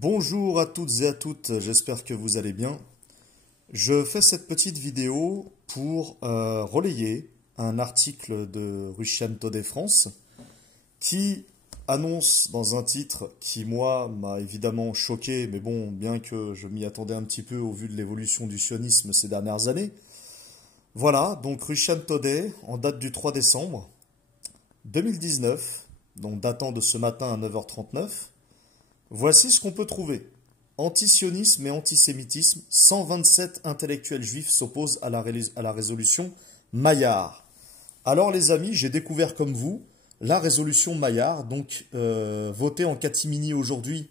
Bonjour à toutes et à toutes, j'espère que vous allez bien. Je fais cette petite vidéo pour relayer un article de Russian Today France qui annonce dans un titre qui, moi, m'a évidemment choqué, mais bon, bien que je m'y attendais un petit peu au vu de l'évolution du sionisme ces dernières années. Voilà, donc Russian Today, en date du 3 décembre 2019, donc datant de ce matin à 9h39, voici ce qu'on peut trouver. Antisionisme et antisémitisme, 127 intellectuels juifs s'opposent à la résolution Maillard. Alors les amis, j'ai découvert comme vous la résolution Maillard, donc votée en catimini aujourd'hui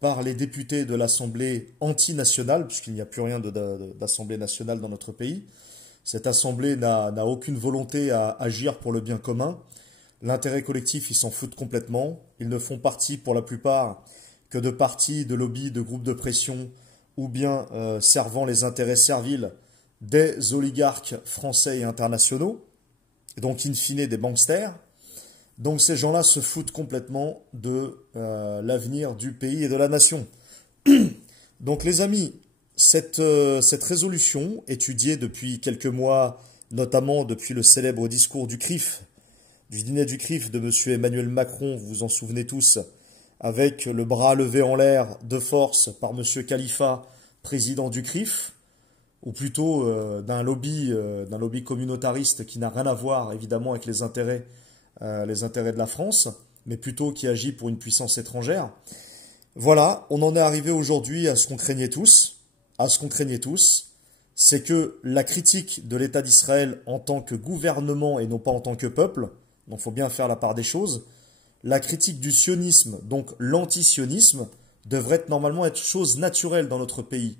par les députés de l'Assemblée antinationale, puisqu'il n'y a plus rien d'Assemblée nationale dans notre pays. Cette Assemblée n'a aucune volonté à agir pour le bien commun. L'intérêt collectif, ils s'en foutent complètement. Ils ne font partie, pour la plupart, que de partis, de lobbies, de groupes de pression, ou bien servant les intérêts serviles des oligarques français et internationaux, et donc in fine des banksters. Donc ces gens-là se foutent complètement de l'avenir du pays et de la nation. Donc les amis, cette résolution, étudiée depuis quelques mois, notamment depuis le célèbre discours du CRIF, du dîner du CRIF de M. Emmanuel Macron, vous vous en souvenez tous, avec le bras levé en l'air de force par M. Khalifa, président du CRIF, ou plutôt d'un lobby communautariste qui n'a rien à voir évidemment avec les intérêts de la France, mais plutôt qui agit pour une puissance étrangère. Voilà, on en est arrivé aujourd'hui à ce qu'on craignait tous, c'est que la critique de l'État d'Israël en tant que gouvernement et non pas en tant que peuple, donc il faut bien faire la part des choses, la critique du sionisme, donc l'antisionisme, devrait normalement être chose naturelle dans notre pays.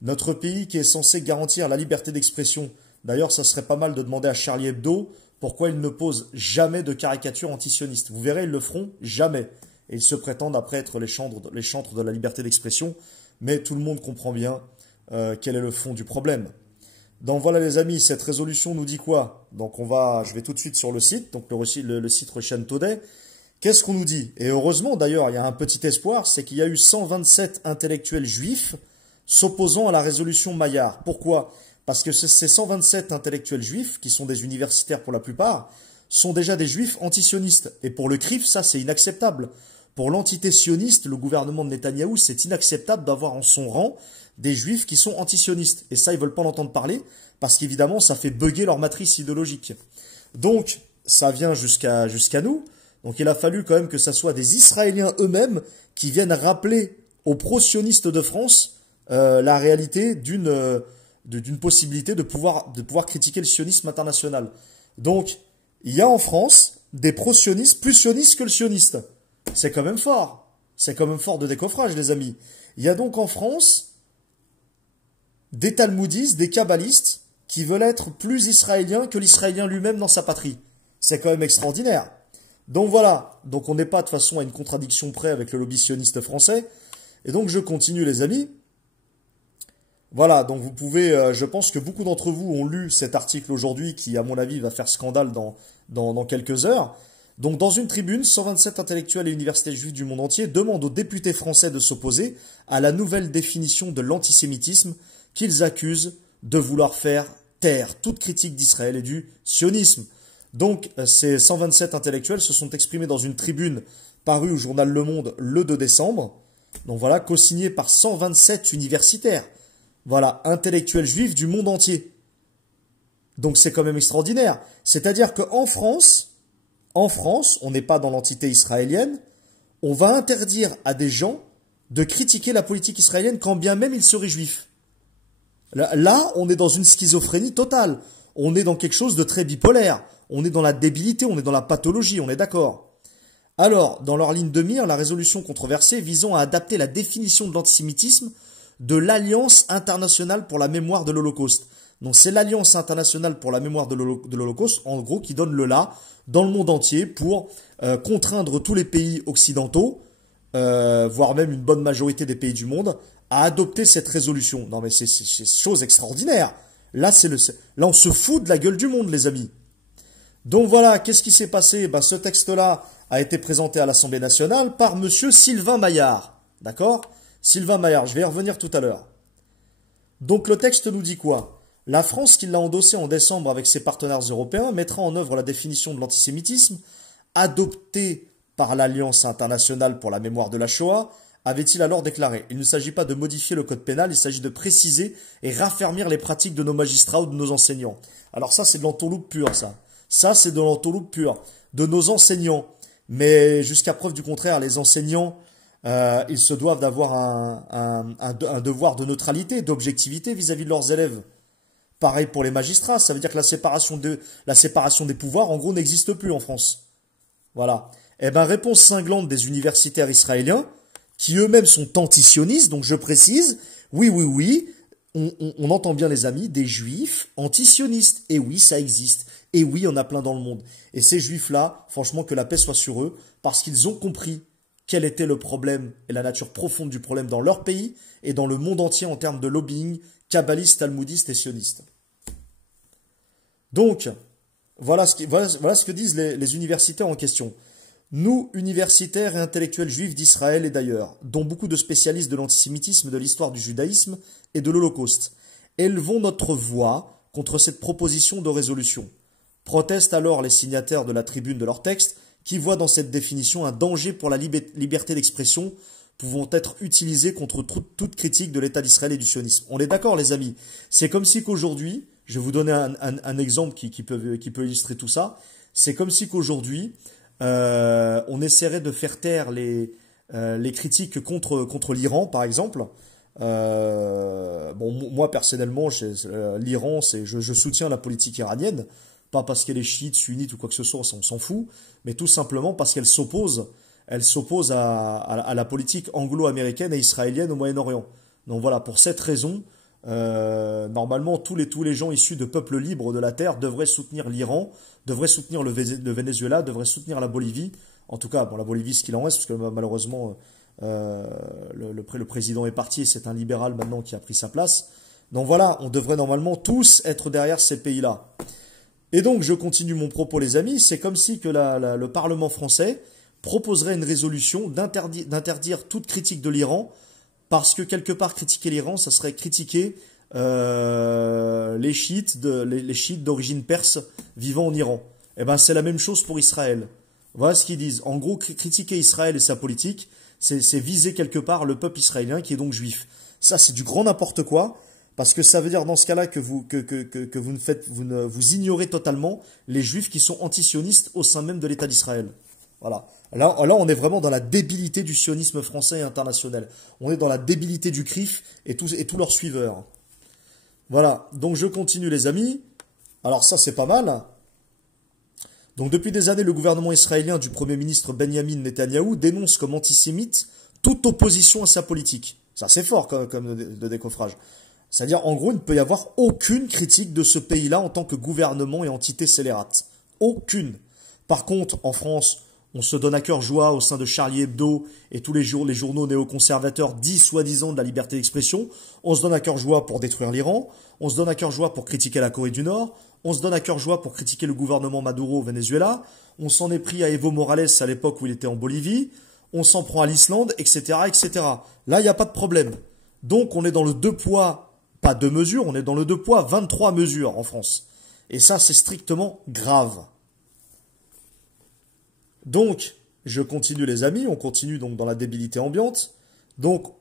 Notre pays qui est censé garantir la liberté d'expression. D'ailleurs, ça serait pas mal de demander à Charlie Hebdo pourquoi ils ne posent jamais de caricature antisioniste. Vous verrez, ils le feront jamais. Et ils se prétendent après être les chantres de la liberté d'expression. Mais tout le monde comprend bien quel est le fond du problème. Donc voilà les amis, cette résolution nous dit quoi? Donc je vais tout de suite sur le site, donc le site Russian Today. Qu'est-ce qu'on nous dit? Et heureusement d'ailleurs, il y a un petit espoir, c'est qu'il y a eu 127 intellectuels juifs s'opposant à la résolution Maillard. Pourquoi? Parce que ces 127 intellectuels juifs, qui sont des universitaires pour la plupart, sont déjà des juifs antisionistes. Et pour le CRIF, ça c'est inacceptable. Pour l'entité sioniste, le gouvernement de Netanyahou, c'est inacceptable d'avoir en son rang des juifs qui sont antisionistes. Et ça, ils veulent pas en entendre parler, parce qu'évidemment, ça fait bugger leur matrice idéologique. Donc, ça vient jusqu'à nous. Donc il a fallu quand même que ce soit des Israéliens eux-mêmes qui viennent rappeler aux pro-sionistes de France la réalité d'une possibilité de pouvoir critiquer le sionisme international. Donc il y a en France des pro-sionistes plus sionistes que le sioniste. C'est quand même fort. C'est quand même fort de décoffrage, les amis. Il y a donc en France des talmudistes, des kabbalistes qui veulent être plus israéliens que l'israélien lui-même dans sa patrie. C'est quand même extraordinaire. Donc voilà, donc on n'est pas de toute façon à une contradiction près avec le lobby sioniste français. Et donc je continue les amis. Voilà, donc vous pouvez, je pense que beaucoup d'entre vous ont lu cet article aujourd'hui qui à mon avis va faire scandale dans quelques heures. Donc dans une tribune, 127 intellectuels et universités juives du monde entier demandent aux députés français de s'opposer à la nouvelle définition de l'antisémitisme qu'ils accusent de vouloir faire taire toute critique d'Israël et du sionisme. Donc, ces 127 intellectuels se sont exprimés dans une tribune parue au journal Le Monde le 2 décembre. Donc voilà, co-signée par 127 universitaires. Voilà, intellectuels juifs du monde entier. Donc c'est quand même extraordinaire. C'est-à-dire qu'en France, on n'est pas dans l'entité israélienne, on va interdire à des gens de critiquer la politique israélienne quand bien même ils seraient juifs. Là, on est dans une schizophrénie totale. On est dans quelque chose de très bipolaire. On est dans la débilité, on est dans la pathologie, on est d'accord. Alors, dans leur ligne de mire, la résolution controversée visant à adapter la définition de l'antisémitisme de l'Alliance internationale pour la mémoire de l'Holocauste. Donc c'est l'Alliance internationale pour la mémoire de l'Holocauste, en gros, qui donne le là dans le monde entier pour contraindre tous les pays occidentaux, voire même une bonne majorité des pays du monde, à adopter cette résolution. Non mais c'est chose extraordinaire. Là, on se fout de la gueule du monde, les amis. Donc voilà, qu'est-ce qui s'est passé? Ce texte-là a été présenté à l'Assemblée nationale par M. Sylvain Maillard. D'accord? Sylvain Maillard, je vais y revenir tout à l'heure. Donc le texte nous dit quoi? La France, qui l'a endossé en décembre avec ses partenaires européens, mettra en œuvre la définition de l'antisémitisme adoptée par l'Alliance internationale pour la mémoire de la Shoah, avait-il alors déclaré. Il ne s'agit pas de modifier le code pénal, il s'agit de préciser et raffermir les pratiques de nos magistrats ou de nos enseignants. Alors ça, c'est de l'entourloupe pure, ça. Ça, c'est de l'entourloupe pure. De nos enseignants. Mais jusqu'à preuve du contraire, les enseignants, ils se doivent d'avoir un devoir de neutralité, d'objectivité vis-à-vis de leurs élèves. Pareil pour les magistrats, ça veut dire que la séparation des pouvoirs, en gros, n'existe plus en France. Voilà. Eh ben, réponse cinglante des universitaires israéliens, qui eux-mêmes sont antisionistes, donc je précise, oui, on entend bien les amis, des juifs antisionistes. Et oui, ça existe. Et oui, il y en a plein dans le monde. Et ces juifs-là, franchement, que la paix soit sur eux, parce qu'ils ont compris quel était le problème et la nature profonde du problème dans leur pays et dans le monde entier en termes de lobbying kabbaliste, talmudiste et sioniste. Donc, voilà ce que disent les universitaires en question. Nous, universitaires et intellectuels juifs d'Israël et d'ailleurs, dont beaucoup de spécialistes de l'antisémitisme, de l'histoire du judaïsme et de l'Holocauste, élevons notre voix contre cette proposition de résolution. Protestent alors les signataires de la tribune de leur texte, qui voient dans cette définition un danger pour la liberté d'expression pouvant être utilisée contre toute critique de l'État d'Israël et du sionisme. On est d'accord, les amis? C'est comme si qu'aujourd'hui, je vais vous donner un exemple qui peut illustrer tout ça, c'est comme si qu'aujourd'hui, on essaierait de faire taire les critiques contre l'Iran, par exemple. Bon, moi personnellement, l'Iran, je soutiens la politique iranienne, pas parce qu'elle est chiite, sunnite ou quoi que ce soit, on s'en fout, mais tout simplement parce qu'elle s'oppose à la politique anglo-américaine et israélienne au Moyen-Orient. Donc voilà, pour cette raison, normalement, tous les gens issus de peuples libres de la terre devraient soutenir l'Iran, devraient soutenir le Venezuela, devraient soutenir la Bolivie. En tout cas, bon, la Bolivie, ce qu'il en reste, parce que malheureusement, le président est parti et c'est un libéral maintenant qui a pris sa place. Donc voilà, on devrait normalement tous être derrière ces pays-là. Et donc, je continue mon propos, les amis. C'est comme si que le Parlement français proposerait une résolution d'interdire toute critique de l'Iran, parce que quelque part, critiquer l'Iran, ça serait critiquer les chiites d'origine perse vivant en Iran. Eh ben, c'est la même chose pour Israël. Voilà ce qu'ils disent. En gros, critiquer Israël et sa politique, c'est viser quelque part le peuple israélien qui est donc juif. Ça, c'est du grand n'importe quoi, parce que ça veut dire dans ce cas-là que vous ignorez totalement les juifs qui sont antisionistes au sein même de l'État d'Israël. Voilà. Là, on est vraiment dans la débilité du sionisme français et international. On est dans la débilité du CRIF et tous leurs suiveurs. Voilà. Donc je continue, les amis. Alors ça, c'est pas mal. Donc depuis des années, le gouvernement israélien du Premier ministre Benjamin Netanyahou dénonce comme antisémite toute opposition à sa politique. Ça, c'est fort comme de décoffrage. C'est-à-dire, en gros, il ne peut y avoir aucune critique de ce pays-là en tant que gouvernement et entité scélérate. Aucune. Par contre, en France, on se donne à cœur joie au sein de Charlie Hebdo et tous les journaux néoconservateurs dits soi-disant de la liberté d'expression. On se donne à cœur joie pour détruire l'Iran. On se donne à cœur joie pour critiquer la Corée du Nord. On se donne à cœur joie pour critiquer le gouvernement Maduro au Venezuela. On s'en est pris à Evo Morales à l'époque où il était en Bolivie. On s'en prend à l'Islande, etc., etc. Là, il n'y a pas de problème. Donc, on est dans le deux poids, pas deux mesures, on est dans le deux poids, 23 mesures en France. Et ça, c'est strictement grave. Donc, je continue, les amis, on continue donc dans la débilité ambiante. Donc,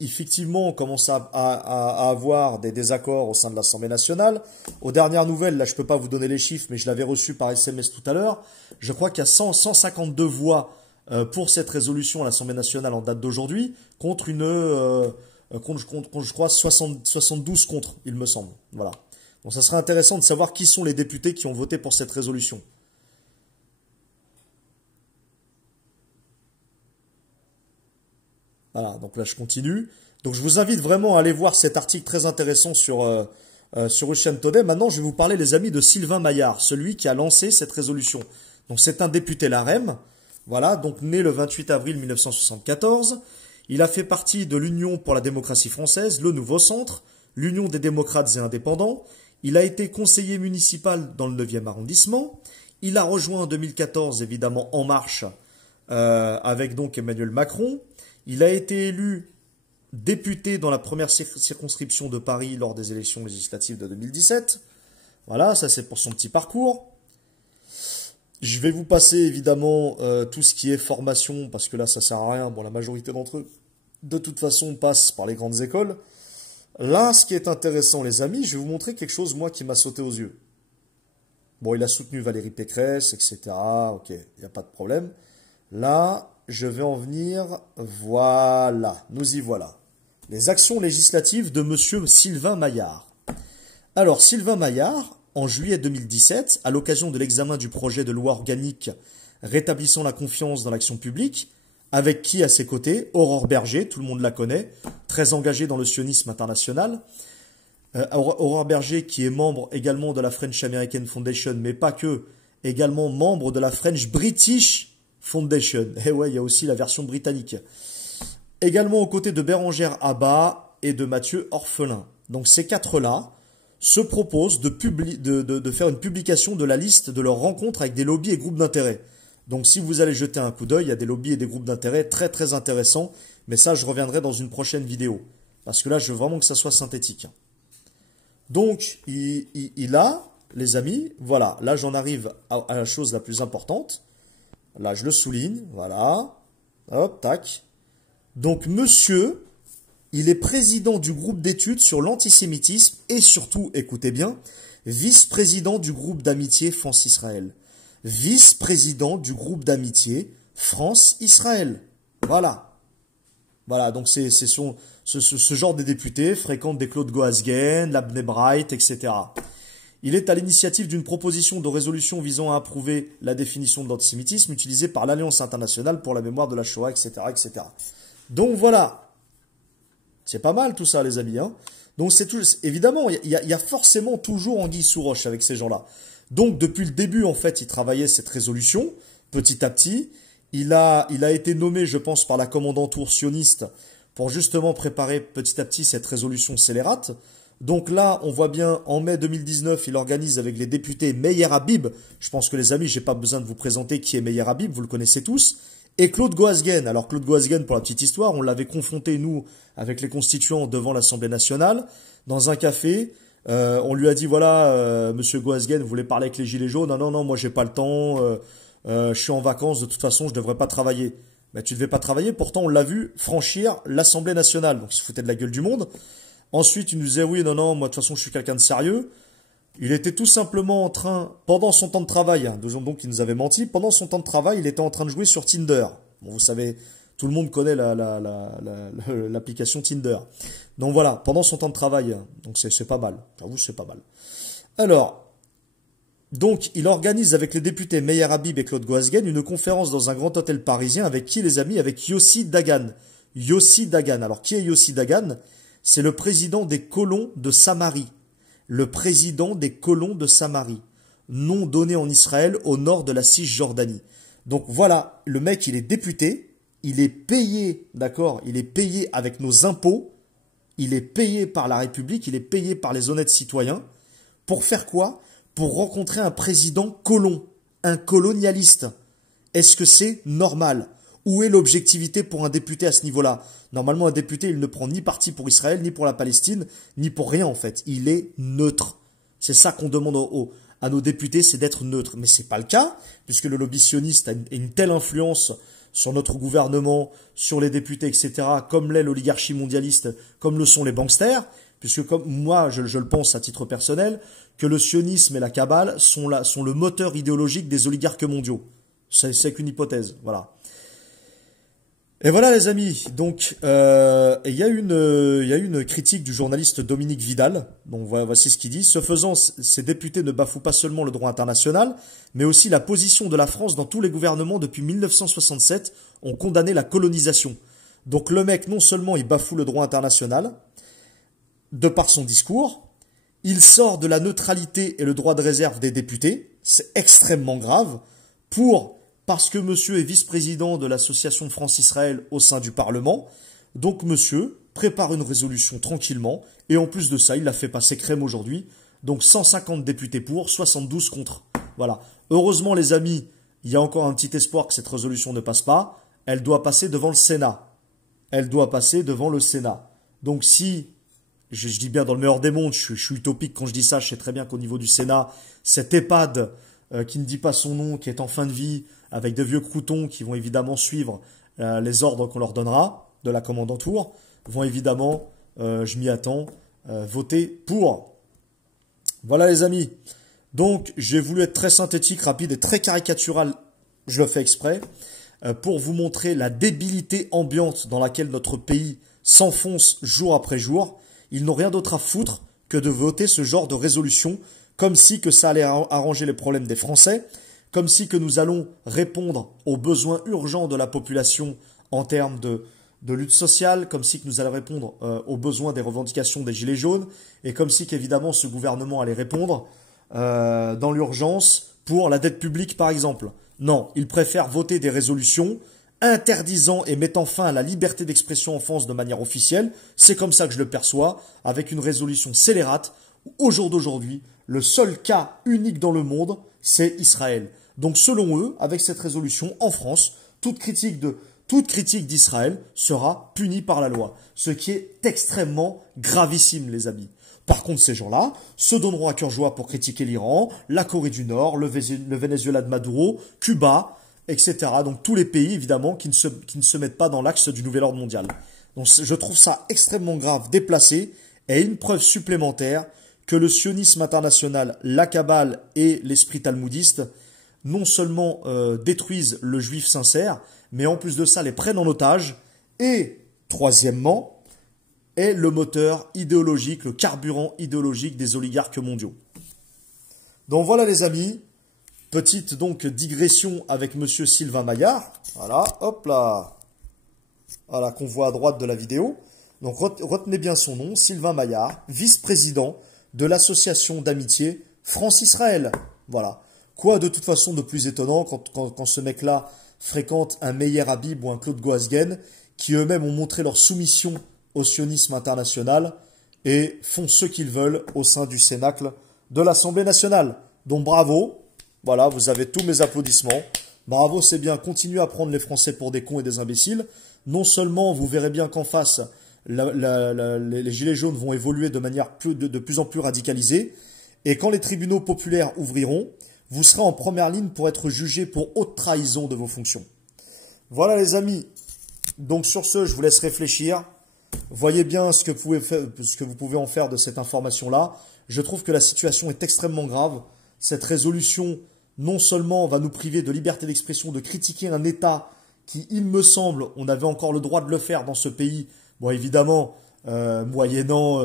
effectivement, on commence à avoir des désaccords au sein de l'Assemblée nationale. Aux dernières nouvelles, là, je ne peux pas vous donner les chiffres, mais je l'avais reçu par SMS tout à l'heure. Je crois qu'il y a 152 voix pour cette résolution à l'Assemblée nationale en date d'aujourd'hui, contre je crois, 72 contre, il me semble. Voilà. Donc, ça serait intéressant de savoir qui sont les députés qui ont voté pour cette résolution. Voilà, donc là je continue. Donc je vous invite vraiment à aller voir cet article très intéressant sur Russian Today. Maintenant, je vais vous parler, les amis, de Sylvain Maillard, celui qui a lancé cette résolution. Donc c'est un député LaREM, voilà, donc né le 28 avril 1974. Il a fait partie de l'Union pour la démocratie française, le Nouveau Centre, l'Union des démocrates et indépendants. Il a été conseiller municipal dans le 9e arrondissement. Il a rejoint en 2014, évidemment, En Marche, avec donc Emmanuel Macron. Il a été élu député dans la première circonscription de Paris lors des élections législatives de 2017. Voilà, ça c'est pour son petit parcours. Je vais vous passer évidemment tout ce qui est formation, parce que là ça sert à rien. Bon, la majorité d'entre eux, de toute façon, passent par les grandes écoles. Là, ce qui est intéressant, les amis, je vais vous montrer quelque chose, moi, qui m'a sauté aux yeux. Bon, il a soutenu Valérie Pécresse, etc. Ok, il n'y a pas de problème. Là, je vais en venir. Voilà, nous y voilà. Les actions législatives de monsieur Sylvain Maillard. Alors, Sylvain Maillard, en juillet 2017, à l'occasion de l'examen du projet de loi organique rétablissant la confiance dans l'action publique, avec qui à ses côtés? Aurore Berger, tout le monde la connaît, très engagée dans le sionisme international. Aurore Berger qui est membre également de la French American Foundation, mais pas que, également membre de la French British Foundation. Et ouais, il y a aussi la version britannique. Également aux côtés de Bérangère Abba et de Mathieu Orphelin. Donc ces quatre-là se proposent de faire une publication de la liste de leurs rencontres avec des lobbies et groupes d'intérêt. Donc si vous allez jeter un coup d'œil, il y a des lobbies et des groupes d'intérêt très très intéressants, mais ça je reviendrai dans une prochaine vidéo, parce que là je veux vraiment que ça soit synthétique. Donc il a, les amis, voilà, là j'en arrive à la chose la plus importante, là je le souligne, voilà, hop, tac. Donc monsieur, il est président du groupe d'études sur l'antisémitisme et surtout, écoutez bien, vice-président du groupe d'amitié France-Israël. Vice-président du groupe d'amitié France-Israël. Voilà. Voilà, donc c'est ce genre de député fréquente des Claude Goasguen, l'Abney Bright, etc. Il est à l'initiative d'une proposition de résolution visant à approuver la définition de l'antisémitisme utilisée par l'Alliance internationale pour la mémoire de la Shoah, etc., etc. Donc voilà. C'est pas mal tout ça, les amis. Hein. Donc c'est tout. Évidemment, il y a forcément toujours anguille sous roche avec ces gens-là. Donc depuis le début, en fait, il travaillait cette résolution, petit à petit. Il a été nommé, je pense, par la commandanture sioniste pour justement préparer petit à petit cette résolution scélérate. Donc là, on voit bien, en mai 2019, il organise avec les députés Meyer Habib. Je pense que les amis, j'ai pas besoin de vous présenter qui est Meyer Habib, vous le connaissez tous. Et Claude Goasguen. Alors Claude Goasguen, pour la petite histoire, on l'avait confronté, nous, avec les constituants devant l'Assemblée nationale, dans un café. On lui a dit, voilà, monsieur Goasguen, vous voulez parler avec les gilets jaunes? Non, non, non, moi j'ai pas le temps, je suis en vacances, de toute façon, je devrais pas travailler. Mais tu devais pas travailler, pourtant on l'a vu franchir l'Assemblée nationale, donc il se foutait de la gueule du monde. Ensuite, il nous disait, oui, non, non, moi de toute façon, je suis quelqu'un de sérieux. Il était tout simplement en train, pendant son temps de travail, hein, donc il nous avait menti, pendant son temps de travail, il était en train de jouer sur Tinder. Bon, vous savez, tout le monde connaît l'application Tinder. Donc voilà, pendant son temps de travail, hein, donc c'est pas mal. J'avoue, c'est pas mal. Alors, donc il organise avec les députés Meyer Habib et Claude Goasguen une conférence dans un grand hôtel parisien avec qui, les amis? Avec Yossi Dagan. Yossi Dagan. Alors, qui est Yossi Dagan? C'est le président des colons de Samarie. Le président des colons de Samarie, nom donné en Israël au nord de la Cisjordanie. Donc voilà, le mec, il est député, il est payé, d'accord, il est payé avec nos impôts, il est payé par la République, il est payé par les honnêtes citoyens. Pour faire quoi? Pour rencontrer un président colon, un colonialiste. Est-ce que c'est normal? Où est l'objectivité pour un député à ce niveau-là? Normalement, un député, il ne prend ni parti pour Israël, ni pour la Palestine, ni pour rien en fait. Il est neutre. C'est ça qu'on demande à nos députés, c'est d'être neutre. Mais c'est pas le cas, puisque le lobby sioniste a une telle influence sur notre gouvernement, sur les députés, etc., comme l'est l'oligarchie mondialiste, comme le sont les banksters, puisque comme moi, je le pense à titre personnel, que le sionisme et la cabale sont le moteur idéologique des oligarques mondiaux. C'est qu'une hypothèse, voilà. Et voilà les amis, donc il y a une critique du journaliste Dominique Vidal, donc voici ce qu'il dit. Ce faisant, ces députés ne bafouent pas seulement le droit international, mais aussi la position de la France dans tous les gouvernements depuis 1967 ont condamné la colonisation. Donc le mec, non seulement il bafoue le droit international, de par son discours, il sort de la neutralité et le droit de réserve des députés, c'est extrêmement grave, parce que monsieur est vice-président de l'association France-Israël au sein du Parlement. Donc monsieur prépare une résolution tranquillement. Et en plus de ça, il l'a fait passer crème aujourd'hui. Donc 150 députés pour, 72 contre. Voilà. Heureusement les amis, il y a encore un petit espoir que cette résolution ne passe pas. Elle doit passer devant le Sénat. elle doit passer devant le Sénat. Donc si, je dis bien dans le meilleur des mondes, je suis utopique quand je dis ça, je sais très bien qu'au niveau du Sénat, cet EHPAD qui ne dit pas son nom, qui est en fin de vie, avec de vieux croutons qui vont évidemment suivre les ordres qu'on leur donnera de la commandanture, vont évidemment, je m'y attends, voter pour. Voilà les amis. Donc j'ai voulu être très synthétique, rapide et très caricatural, je le fais exprès, pour vous montrer la débilité ambiante dans laquelle notre pays s'enfonce jour après jour. Ils n'ont rien d'autre à foutre que de voter ce genre de résolution, comme si que ça allait arranger les problèmes des Français, comme si que nous allons répondre aux besoins urgents de la population en termes de lutte sociale, comme si que nous allons répondre aux besoins des revendications des Gilets jaunes, et comme si qu'évidemment ce gouvernement allait répondre dans l'urgence pour la dette publique par exemple. Non, ils préfèrent voter des résolutions interdisant et mettant fin à la liberté d'expression en France de manière officielle. C'est comme ça que je le perçois, avec une résolution scélérate où au jour d'aujourd'hui, le seul cas unique dans le monde, c'est Israël. Donc selon eux, avec cette résolution, en France, toute critique d'Israël sera punie par la loi. Ce qui est extrêmement gravissime, les amis. Par contre, ces gens-là se donneront à cœur joie pour critiquer l'Iran, la Corée du Nord, le Venezuela de Maduro, Cuba, etc. Donc tous les pays, évidemment, qui ne se mettent pas dans l'axe du nouvel ordre mondial. Donc je trouve ça extrêmement grave, déplacé, et une preuve supplémentaire que le sionisme international, la Kabbale et l'esprit talmudiste non seulement détruisent le juif sincère, mais en plus de ça les prennent en otage, et troisièmement, est le moteur idéologique, le carburant idéologique des oligarques mondiaux. Donc voilà les amis, petite donc digression avec monsieur Sylvain Maillard, voilà, hop là, voilà qu'on voit à droite de la vidéo. Donc retenez bien son nom, Sylvain Maillard, vice-président de l'association d'amitié France-Israël. Voilà. Quoi de toute façon de plus étonnant quand ce mec-là fréquente un Meyer Habib ou un Claude Goasguen qui eux-mêmes ont montré leur soumission au sionisme international et font ce qu'ils veulent au sein du cénacle de l'Assemblée nationale. Donc bravo, voilà, vous avez tous mes applaudissements. Bravo, c'est bien, continuez à prendre les Français pour des cons et des imbéciles. Non seulement vous verrez bien qu'en face, les gilets jaunes vont évoluer de manière de plus en plus radicalisée, et quand les tribunaux populaires ouvriront, vous serez en première ligne pour être jugé pour haute trahison de vos fonctions. Voilà les amis, donc sur ce, je vous laisse réfléchir. Voyez bien ce que vous pouvez en faire de cette information-là. Je trouve que la situation est extrêmement grave. Cette résolution, non seulement va nous priver de liberté d'expression, de critiquer un État qui, il me semble, on avait encore le droit de le faire dans ce pays, bon évidemment, moyennant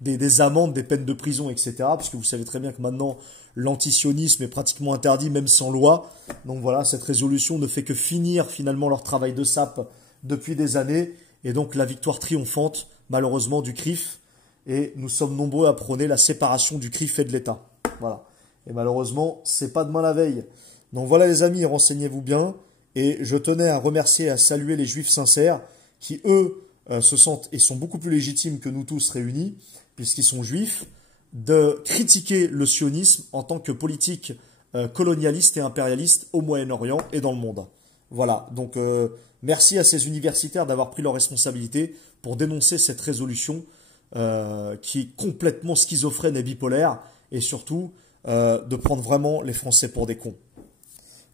des amendes, des peines de prison, etc. Puisque vous savez très bien que maintenant, l'antisionisme est pratiquement interdit, même sans loi. Donc voilà, cette résolution ne fait que finir finalement leur travail de sape depuis des années, et donc la victoire triomphante, malheureusement, du CRIF, et nous sommes nombreux à prôner la séparation du CRIF et de l'État. Voilà. Et malheureusement, c'est pas demain la veille. Donc voilà les amis, renseignez-vous bien, et je tenais à remercier et à saluer les Juifs sincères, qui eux, se sentent, et sont beaucoup plus légitimes que nous tous réunis, puisqu'ils sont juifs, de critiquer le sionisme en tant que politique colonialiste et impérialiste au Moyen-Orient et dans le monde. Voilà, donc merci à ces universitaires d'avoir pris leurs responsabilités pour dénoncer cette résolution qui est complètement schizophrène et bipolaire, et surtout de prendre vraiment les Français pour des cons.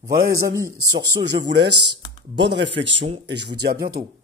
Voilà les amis, sur ce je vous laisse, bonne réflexion et je vous dis à bientôt.